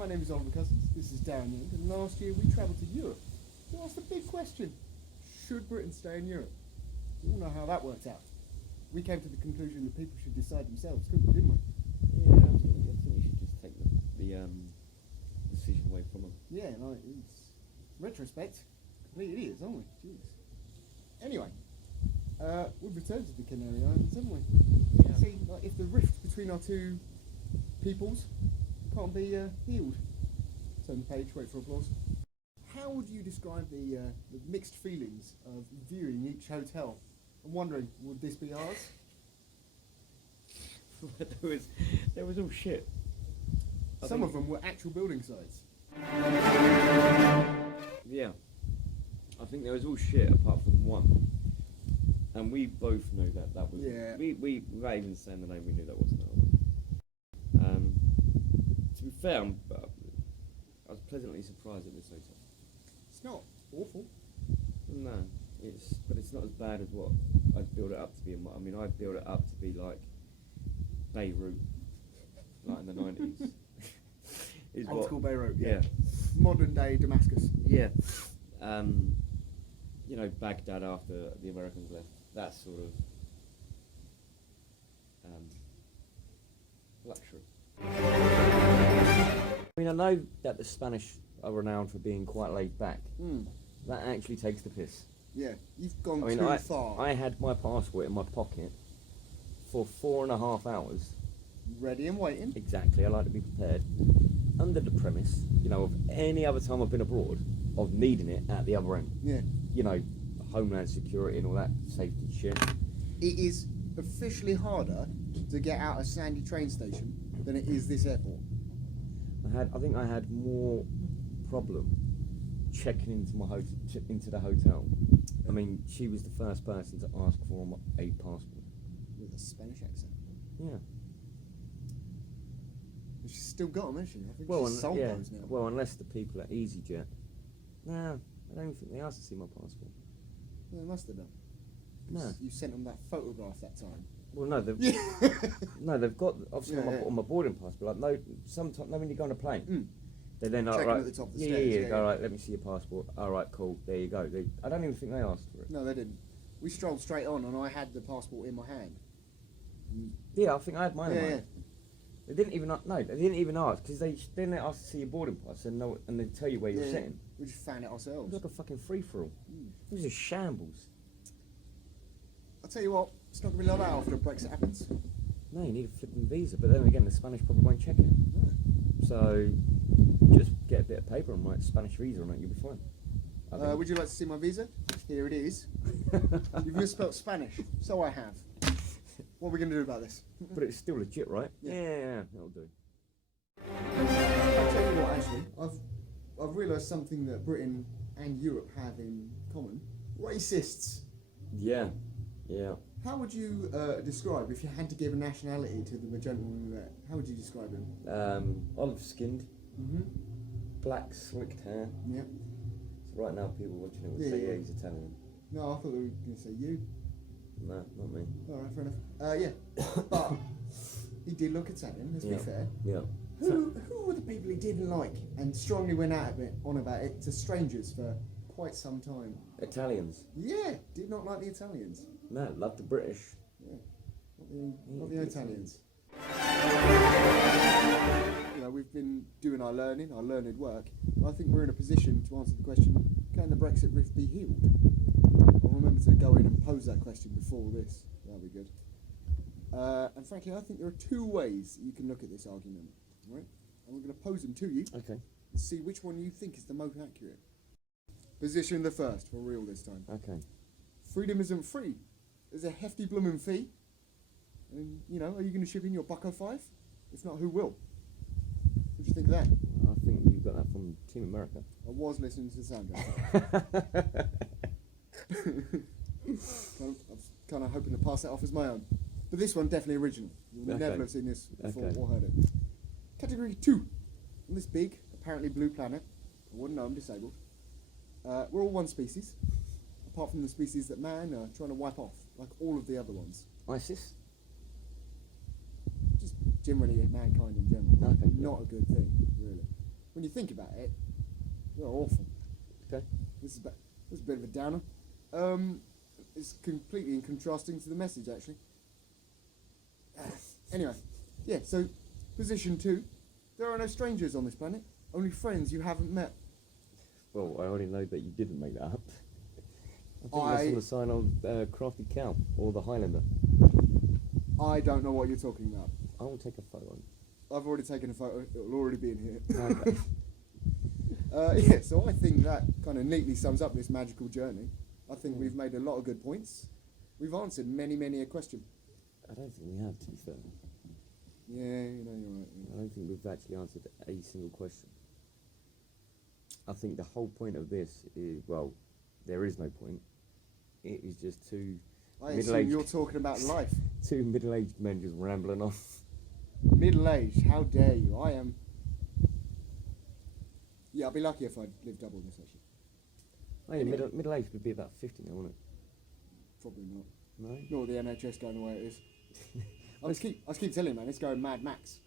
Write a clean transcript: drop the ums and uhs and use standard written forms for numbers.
My name is Oliver Cousins, this is Darren Young, and last year we travelled to Europe. So asked the big question, should Britain stay in Europe? We all know how that worked out. We came to the conclusion that people should decide themselves, didn't we? Yeah, I think you should just take the decision away from them. Yeah, like, it's retrospect, complete idiots, aren't we? Jeez. Anyway, we've returned to the Canary Islands, haven't we? Yeah. See, like, if the rift between our two peoples can't be healed. Turn the page, wait for applause. How would you describe the mixed feelings of viewing each hotel and wondering, would this be ours? there was all shit. Some of them were actual building sites. Yeah. I think there was all shit apart from one. And we both knew that was... Yeah. We without even saying the name, we knew that wasn't ours. To be fair, I was pleasantly surprised at this hotel. It's not awful. No, but it's not as bad as what I'd built it up to be. I mean, I'd built it up to be like Beirut, like in the 90s. Old school Beirut, yeah. Modern day Damascus. Yeah. You know, Baghdad after the Americans left. That sort of luxury. I mean, I know that the Spanish are renowned for being quite laid back. That actually takes the piss. Yeah, you've gone too far. I had my passport in my pocket for 4.5 hours. Ready and waiting. Exactly, I like to be prepared. Under the premise, you know, of any other time I've been abroad, of needing it at the other end. Yeah. You know, homeland security and all that safety shit. It is officially harder to get out of Sandy train station than it is this airport. I think I had more problem checking into the hotel. I mean, she was the first person to ask for a passport. With a Spanish accent. Yeah. But she's still got them, hasn't she? I think Well, she's sold those now. Well, unless the people at EasyJet. No, I don't even think they asked to see my passport. Yeah, they must have done. No. You sent them that photograph that time. Well, no, they've got obviously on my boarding pass, but like when you go on a plane, they then Checking right, at the top of the stairs. yeah, go right. Let me see your passport. All right, cool. There you go. I don't even think they asked for it. No, they didn't. We strolled straight on, and I had the passport in my hand. Yeah, I think I had mine. Yeah, in mine. They didn't even they didn't even ask because they asked to see your boarding pass and they tell you where you're sitting. We just found it ourselves. It was like a fucking free for all. It was a shambles. I'll tell you what, it's not going to be like that after Brexit happens. No, you need a flipping visa, but then again, the Spanish probably won't check it. No. So, just get a bit of paper and write Spanish visa on it, you'll be fine. Would you like to see my visa? Here it is. You've misspelled Spanish, so I have. What are we going to do about this? But it's still legit, right? Yeah. That'll do. I'll tell you what, actually, I've realised something that Britain and Europe have in common. Racists. Yeah. How would you describe, if you had to give a nationality to the gentleman we met, how would you describe him? Olive-skinned, black slicked hair. Yeah. So right now people watching it would say, he's Italian. No, I thought they were going to say you. No, not me. Alright, fair enough. Yeah, but he did look Italian, let's be fair. Yeah. Who were the people he didn't like and strongly went on about it to strangers for quite some time? Italians. Yeah, did not like the Italians. No, love the British. Yeah, not the Italians. You know, we've been doing our learned work. I think we're in a position to answer the question, can the Brexit rift be healed? I'll remember to go in and pose that question before this. That'll be good. And frankly, I think there are two ways you can look at this argument. Right? And we're going to pose them to you. Okay. And see which one you think is the most accurate. Position the first, for real this time. Okay. Freedom isn't free. There's a hefty blooming fee. And, you know, are you going to ship in your Bucko 5? If not, who will? What do you think of that? I think you got that from Team America. I was listening to the soundtrack. I was kind of hoping to pass that off as my own. But this one, definitely original. You'll never have seen this before or heard it. Category 2. On this big, apparently blue planet, I wouldn't know I'm disabled, we're all one species, apart from the species that man are trying to wipe off, like all of the other ones. ISIS? Just generally mankind in general. Okay. Not a good thing, really. when you think about it, they're awful. Okay. This is a bit of a downer. It's completely in contrasting to the message, actually. Anyway, yeah, so position 2. There are no strangers on this planet, only friends you haven't met. Well, I already know that you didn't make that up. I think that's on the sign of Crafty Cow, or the Highlander. I don't know what you're talking about. I will take a photo. I've already taken a photo, it'll already be in here. Okay. Yeah, so I think that kind of neatly sums up this magical journey. I think we've made a lot of good points. We've answered many a question. I don't think we have, to be fair. Yeah, you know, you're right. I don't think we've actually answered a single question. I think the whole point of this is, well, there is no point. It is just two I assume middle-aged... you're talking about life. Two middle-aged men just rambling off. Middle-aged, how dare you? I am... Yeah, I'd be lucky if I'd lived double this, actually. Oh, yeah, Anyway. middle-aged would be about 50 now, wouldn't it? Probably not. No? Not with the NHS going the way it is. I just keep telling you, man, it's going Mad Max.